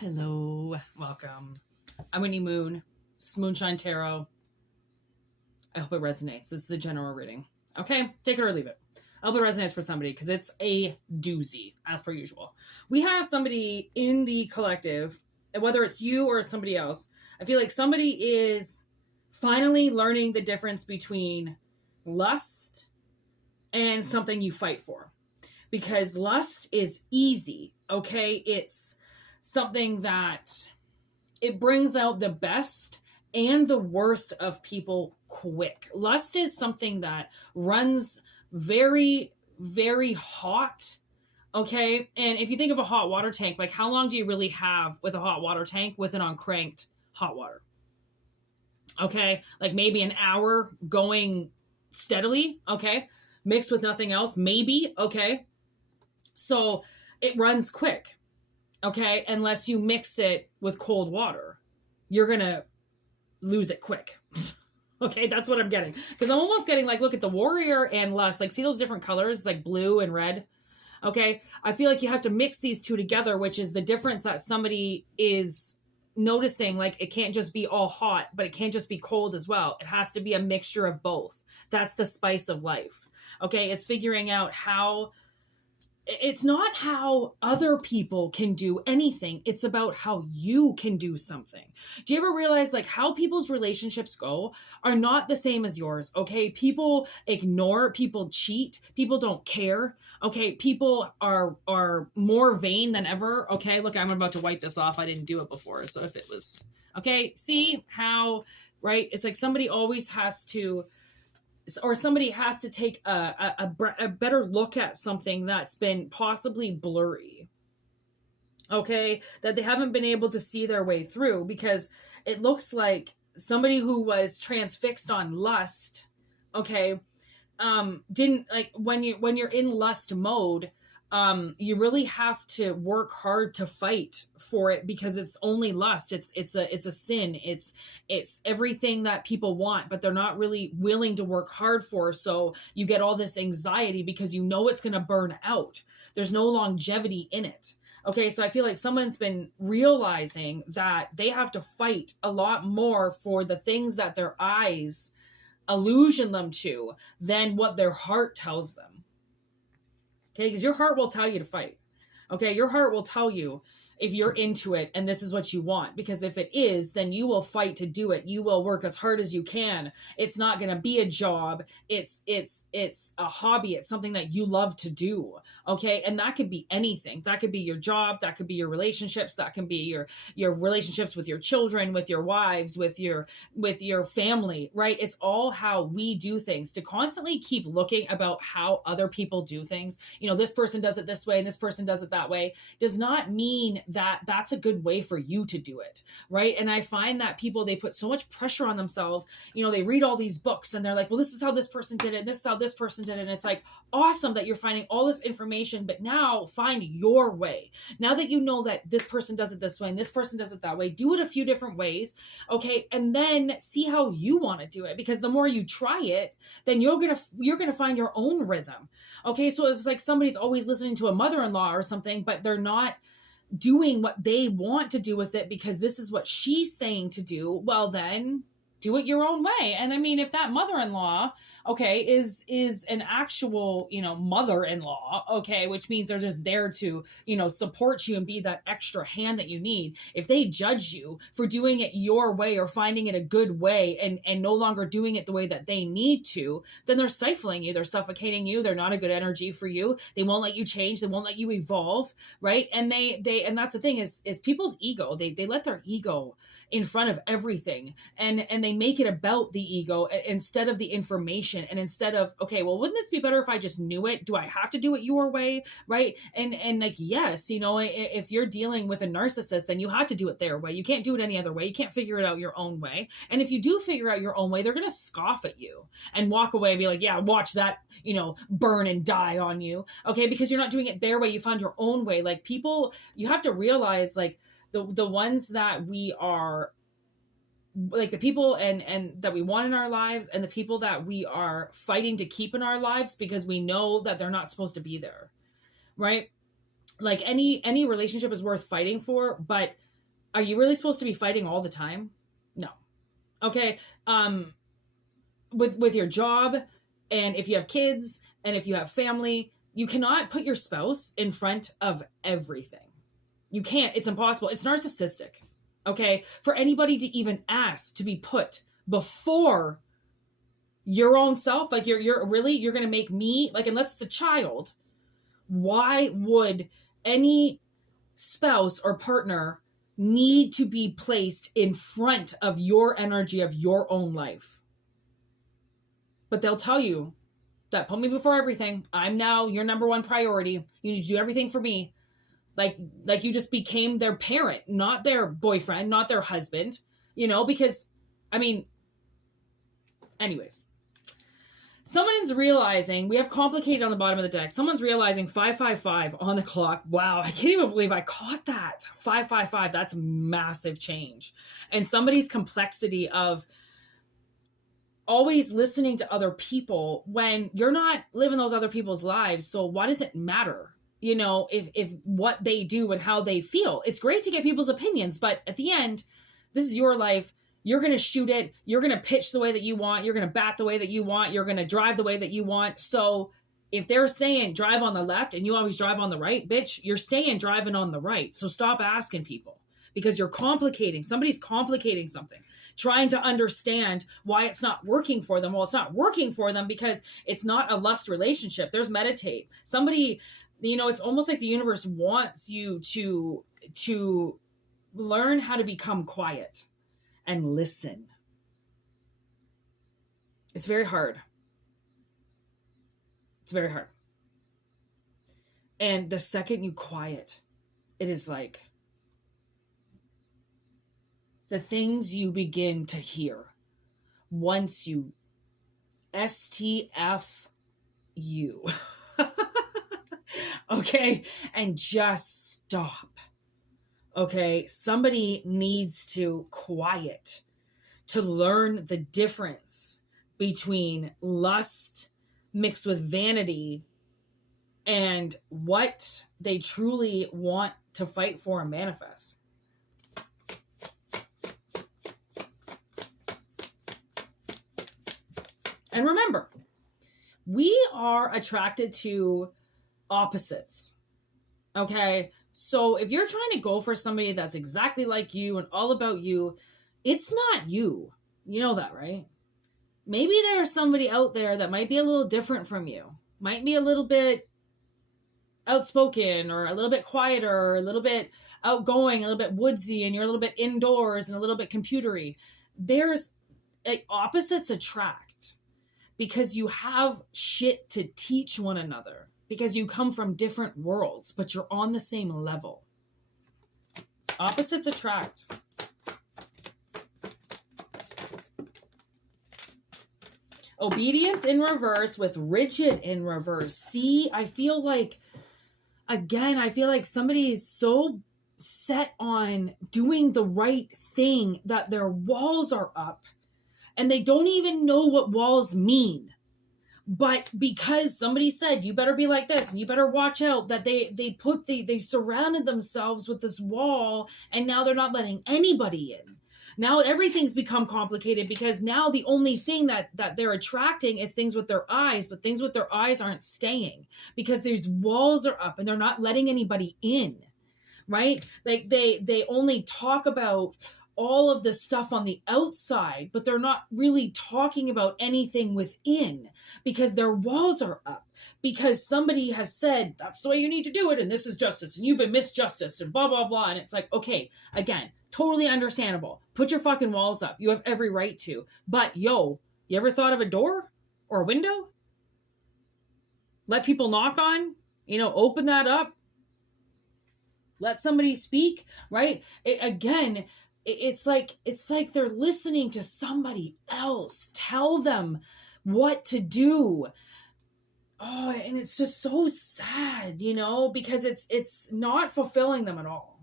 Hello, welcome. I'm Whïtney MøøN. This is Moonshine Tarot. I hope it resonates. This is the general reading. Okay, take it or leave it. I hope it resonates for somebody because it's a doozy, as per usual. We have somebody in the collective, whether it's you or it's somebody else. I feel like somebody is finally learning the difference between lust and something you fight for. Because lust is easy, okay? It's something that it brings out the best and the worst of people quick. Lust is something that runs very, very hot, okay? And if you think of a hot water tank, like how long do you really have with a hot water tank with an uncranked hot water? Okay, like maybe an hour going steadily, okay? Mixed with nothing else, maybe, okay? So it runs quick. Okay, unless you mix it with cold water, you're gonna lose it quick. Okay, that's what I'm getting. Because I'm almost getting like, look at the warrior and lust. Like, see those different colors, like blue and red? Okay, I feel like you have to mix these two together, which is the difference that somebody is noticing. Like, it can't just be all hot, but it can't just be cold as well. It has to be a mixture of both. That's the spice of life. Okay, is figuring out how... It's not how other people can do anything. It's about how you can do something. Do you ever realize like how people's relationships go are not the same as yours? Okay. People ignore, people cheat, people don't care. Okay. People are more vain than ever. Okay. Look, I'm about to wipe this off. I didn't do it before. So if it was, okay. See how, right? It's like somebody always has to, or somebody has to take a better look at something that's been possibly blurry, okay, that they haven't been able to see their way through, because it looks like somebody who was transfixed on lust, okay, didn't, like, when you're in lust mode, you really have to work hard to fight for it, because it's only lust. It's a sin. It's everything that people want, but they're not really willing to work hard for. So you get all this anxiety because you know it's going to burn out. There's no longevity in it. Okay. So I feel like someone's been realizing that they have to fight a lot more for the things that their eyes illusion them to than what their heart tells them. Okay, because your heart will tell you to fight. Okay, your heart will tell you if you're into it and this is what you want. Because if it is, then you will fight to do it. You will work as hard as you can. It's not going to be a job. It's a hobby. It's something that you love to do. Okay, and that could be anything. That could be your job. That could be your relationships. That can be your relationships with your children, with your wives, with your family. Right? It's all how we do things. To constantly keep looking about how other people do things. You know, this person does it this way and this person does it that way, does not mean that that's a good way for you to do it, right? And I find that people, they put so much pressure on themselves. You know, they read all these books and they're like, well, this is how this person did it, and this is how this person did it. And it's like, awesome that you're finding all this information, but now find your way. Now that you know that this person does it this way and this person does it that way, do it a few different ways, okay? And then see how you want to do it, because the more you try it, then you're gonna find your own rhythm, okay? So it's like somebody's always listening to a mother-in-law or something, but they're not doing what they want to do with it because this is what she's saying to do. Well, then do it your own way. And I mean, if that mother-in-law, okay, is an actual, you know, mother-in-law, okay, which means they're just there to, you know, support you and be that extra hand that you need. If they judge you for doing it your way or finding it a good way and no longer doing it the way that they need to, then they're stifling you. They're suffocating you. They're not a good energy for you. They won't let you change. They won't let you evolve, right? And and that's the thing is people's ego. They let their ego in front of everything, and they make it about the ego instead of the information, and instead of, okay, well, wouldn't this be better if I just knew it? Do I have to do it your way, right? And like, yes, you know, if you're dealing with a narcissist, then you have to do it their way. You can't do it any other way. You can't figure it out your own way. And if you do figure out your own way, they're going to scoff at you and walk away and be like, yeah, watch that, you know, burn and die on you, okay? Because you're not doing it their way. You found your own way. Like, people, you have to realize, like, the ones that we are, like, the people and that we want in our lives, and the people that we are fighting to keep in our lives because we know that they're not supposed to be there, right? Like any relationship is worth fighting for, but are you really supposed to be fighting all the time? No. Okay. With your job, and if you have kids, and if you have family, you cannot put your spouse in front of everything. You can't. It's impossible. It's narcissistic. Okay? For anybody to even ask to be put before your own self, like you're going to make me, like, unless the child, why would any spouse or partner need to be placed in front of your energy of your own life? But they'll tell you that put me before everything. I'm now your number one priority. You need to do everything for me. Like you just became their parent, not their boyfriend, not their husband, because, I mean, anyways. Someone's realizing, we have complicated on the bottom of the deck. Someone's realizing 555 on the clock. Wow, I can't even believe I caught that. 555, that's massive change. And somebody's complexity of always listening to other people when you're not living those other people's lives. So why does it matter? If what they do and how they feel. It's great to get people's opinions, but at the end, this is your life. You're going to shoot it. You're going to pitch the way that you want. You're going to bat the way that you want. You're going to drive the way that you want. So if they're saying drive on the left and you always drive on the right, bitch, you're staying driving on the right. So stop asking people, because you're complicating. Somebody's complicating something, trying to understand why it's not working for them. Well, it's not working for them because it's not a lust relationship. There's meditate. Somebody, it's almost like the universe wants you to learn how to become quiet and listen. It's very hard. It's very hard. And the second you quiet, it is like the things you begin to hear once you STF you. Okay? And just stop. Okay? Somebody needs to quiet to learn the difference between lust mixed with vanity and what they truly want to fight for and manifest. And remember, we are attracted to opposites. Okay? So if you're trying to go for somebody that's exactly like you and all about you, it's not you. You know that, right? Maybe there's somebody out there that might be a little different from you. Might be a little bit outspoken or a little bit quieter or a little bit outgoing, a little bit woodsy, and you're a little bit indoors and a little bit computery. There's opposites attract because you have shit to teach one another, because you come from different worlds, but you're on the same level. Opposites attract. Obedience in reverse with rigid in reverse. See, I feel like somebody's so set on doing the right thing that their walls are up and they don't even know what walls mean. But because somebody said, you better be like this and you better watch out, that they surrounded themselves with this wall, and now they're not letting anybody in. Now everything's become complicated because now the only thing that they're attracting is things with their eyes, but things with their eyes aren't staying because these walls are up and they're not letting anybody in, right? Like they only talk about all of this stuff on the outside, but they're not really talking about anything within because their walls are up, because somebody has said, that's the way you need to do it, and this is justice, and you've been misjusticed, and blah, blah, blah. And it's like, okay, again, totally understandable. Put your fucking walls up. You have every right to. But, you ever thought of a door or a window? Let people knock on, open that up. Let somebody speak, right? It's like they're listening to somebody else tell them what to do. Oh, and it's just so sad, because it's not fulfilling them at all.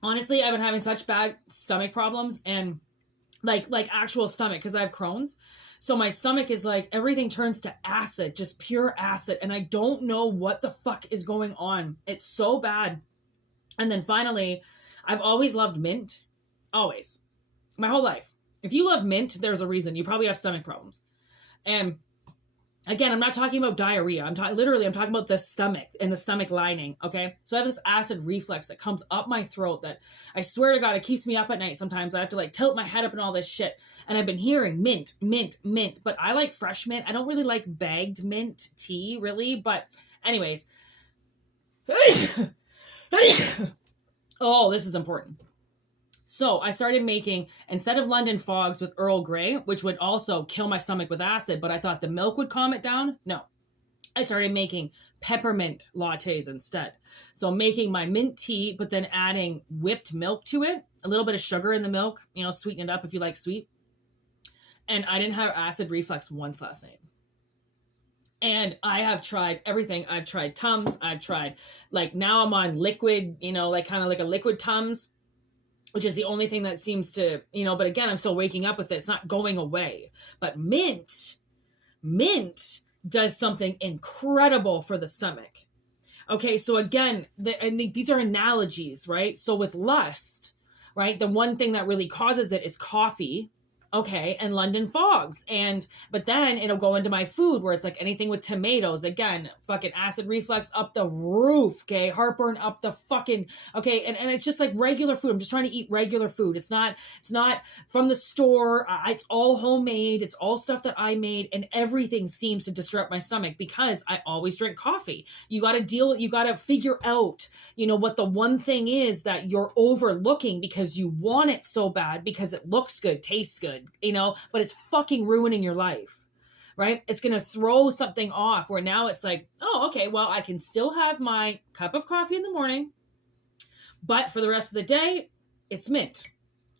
Honestly, I've been having such bad stomach problems, and like actual stomach, because I have Crohn's. So my stomach is like, everything turns to acid, just pure acid. And I don't know what the fuck is going on. It's so bad. And then finally, I've always loved mint. Always. My whole life. If you love mint, there's a reason. You probably have stomach problems. And again, I'm not talking about diarrhea. I'm talking about the stomach and the stomach lining. Okay. So I have this acid reflux that comes up my throat that I swear to God, it keeps me up at night. Sometimes I have to like tilt my head up and all this shit. And I've been hearing mint, mint, mint, but I like fresh mint. I don't really like bagged mint tea really. But anyways, oh, this is important. So I started making, instead of London fogs with Earl Grey, which would also kill my stomach with acid, but I thought the milk would calm it down. No, I started making peppermint lattes instead. So making my mint tea, but then adding whipped milk to it, a little bit of sugar in the milk, you know, sweeten it up if you like sweet. And I didn't have acid reflux once last night. And I have tried everything. I've tried Tums. I've tried, like, now I'm on liquid, you know, like kind of like a liquid Tums, which is the only thing that seems to, you know, but again, I'm still waking up with it. It's not going away. But mint does something incredible for the stomach. Okay, so again, I think these are analogies, right? So with lust, right, the one thing that really causes it is coffee. Okay, and London fogs. But then it'll go into my food where it's like anything with tomatoes. Again, fucking acid reflux up the roof. Okay, heartburn up the fucking, okay, and it's just like regular food. I'm just trying to eat regular food. It's not from the store. It's all homemade. It's all stuff that I made, and everything seems to disrupt my stomach because I always drink coffee. You got to figure out, you know, what the one thing is that you're overlooking because you want it so bad because it looks good, tastes good, you know, but it's fucking ruining your life, right? It's going to throw something off where now it's like, oh, okay, well, I can still have my cup of coffee in the morning, but for the rest of the day, it's mint.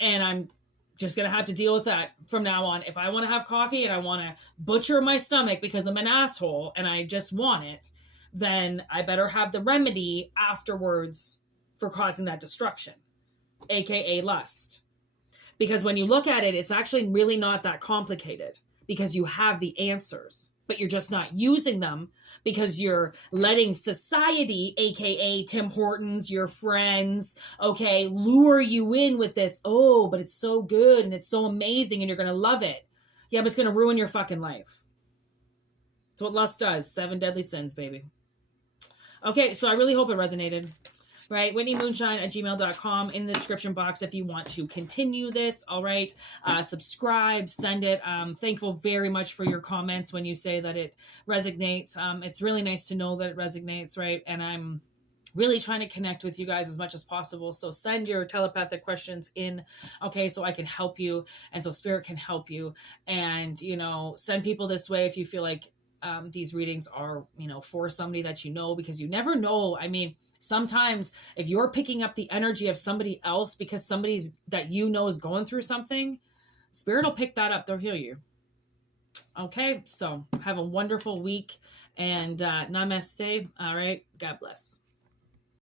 And I'm just going to have to deal with that from now on. If I want to have coffee and I want to butcher my stomach because I'm an asshole and I just want it, then I better have the remedy afterwards for causing that destruction, aka lust. Because when you look at it, it's actually really not that complicated because you have the answers, but you're just not using them because you're letting society, aka Tim Hortons, your friends, okay, lure you in with this. Oh, but it's so good and it's so amazing and you're going to love it. Yeah, but it's going to ruin your fucking life. That's what lust does. 7 deadly sins, baby. Okay, so I really hope it resonated. Right, WhïtneyMøønshine@gmail.com in the description box if you want to continue this. All right, subscribe, send it. Thankful very much for your comments when you say that it resonates. It's really nice to know that it resonates, right? And I'm really trying to connect with you guys as much as possible. So send your telepathic questions in, okay, so I can help you and so Spirit can help you. And, you know, send people this way if you feel like these readings are, you know, for somebody that you know, because you never know. I mean, sometimes if you're picking up the energy of somebody else because somebody's that you know is going through something, Spirit will pick that up. They'll heal you. Okay, so have a wonderful week and namaste. All right, God bless.